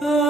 Oh.